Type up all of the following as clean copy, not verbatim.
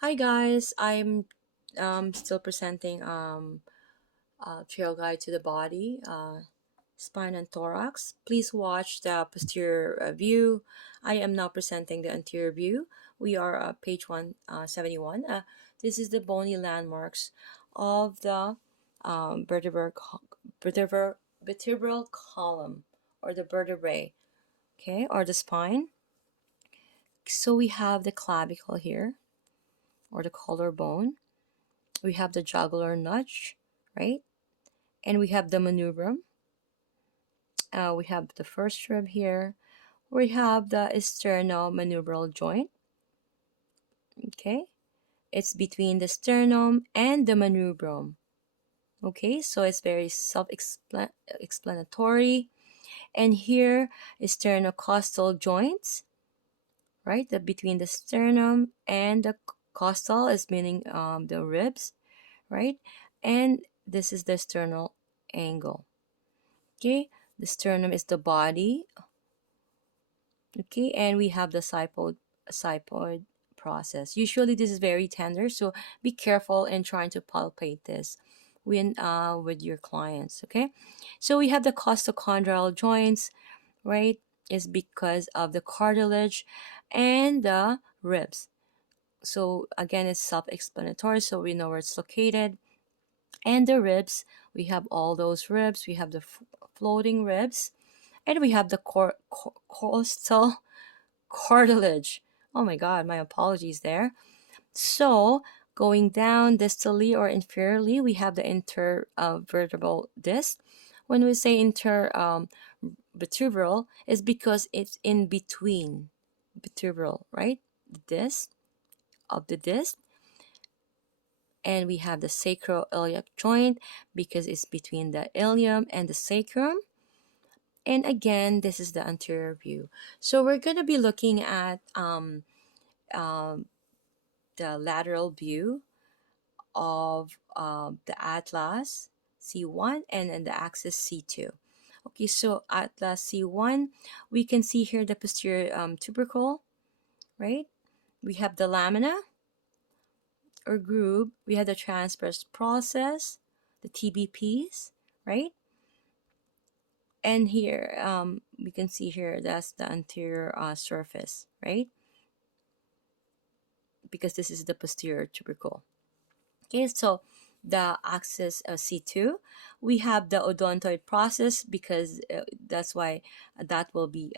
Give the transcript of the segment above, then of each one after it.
Hi guys, I'm still presenting Trailguide to the body, spine and thorax. Please watch the posterior view. I am now presenting the anterior view. We are page 171. This is the bony landmarks of the vertebral column, or the vertebrae, okay, or the spine. So we have the clavicle here, or the collarbone. We have the jugular notch, right? And we have the manubrium. We have the first rib here. We have the sternum-manubral joint. Okay, it's between the sternum and the manubrium. Okay, so it's very self-explanatory. And here is sternocostal joints, right? Between the sternum and the costal is meaning the ribs, right? And this is the sternal angle. Okay, the sternum is the body. Okay, and we have the sipod process. Usually this is very tender, so be careful in trying to palpate this when with your clients. Okay, so we have the costochondrial joints, right? Is because of the cartilage and the ribs. So again, it's self-explanatory, so we know where it's located. And the ribs, we have all those ribs. We have the floating ribs, and we have the costal cartilage. Oh my god, my apologies there. So going down distally or inferiorly, we have the intervertebral disc. When we say vertebral, is because it's in between vertebral, right? The disc of the disc. And we have the sacroiliac joint because it's between the ilium and the sacrum. And again, this is the anterior view. So we're going to be looking at um, the lateral view of the atlas C1 and then the axis C2. Okay, so atlas C1, we can see here the posterior tubercle, right? We have the lamina or groove. We have the transverse process, the TBPs, right? And here we can see here that's the anterior surface, right? Because this is the posterior tubercle. Okay, so the axis C2, we have the odontoid process because that's why that will be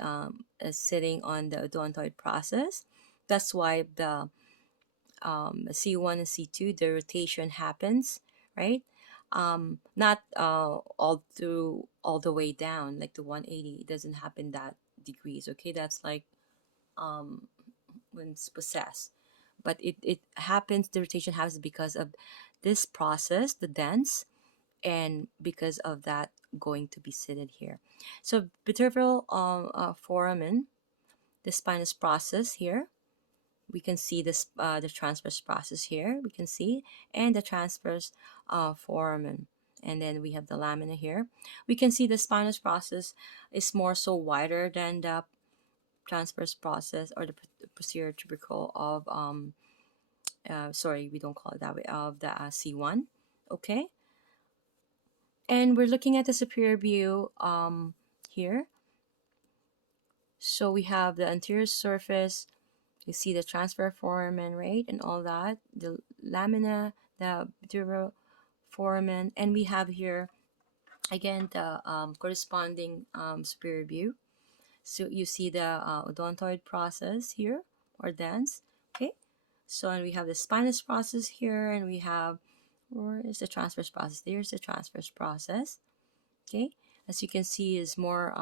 sitting on the odontoid process. That's why the C1 and C2, the rotation happens, right? Not all the way down, like the 180. It doesn't happen that degrees, okay? That's like when it's possessed. But it happens, the rotation happens because of this process, the dance, and because of that going to be seated here. So vertebral foramen, the spinous process here, we can see this the transverse process here, we can see, and the transverse foramen. And then we have the lamina here. We can see the spinous process is more so wider than the transverse process or the posterior tubercle of sorry, we don't call it that way, of the C1. Okay, and we're looking at the superior view here. So we have the anterior surface. You see the transfer foramen, right, and all that, the lamina, the vertebral foramen, and we have here again the corresponding superior view. So you see the odontoid process here, or dance. Okay, so and we have the spinous process here, and we have, where is the transverse process? There's the transverse process. Okay, as you can see, is more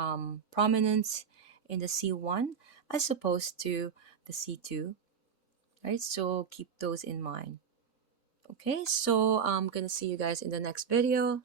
prominence in the C1 as opposed to the C2, right? So keep those in mind. Okay, so I'm gonna see you guys in the next video.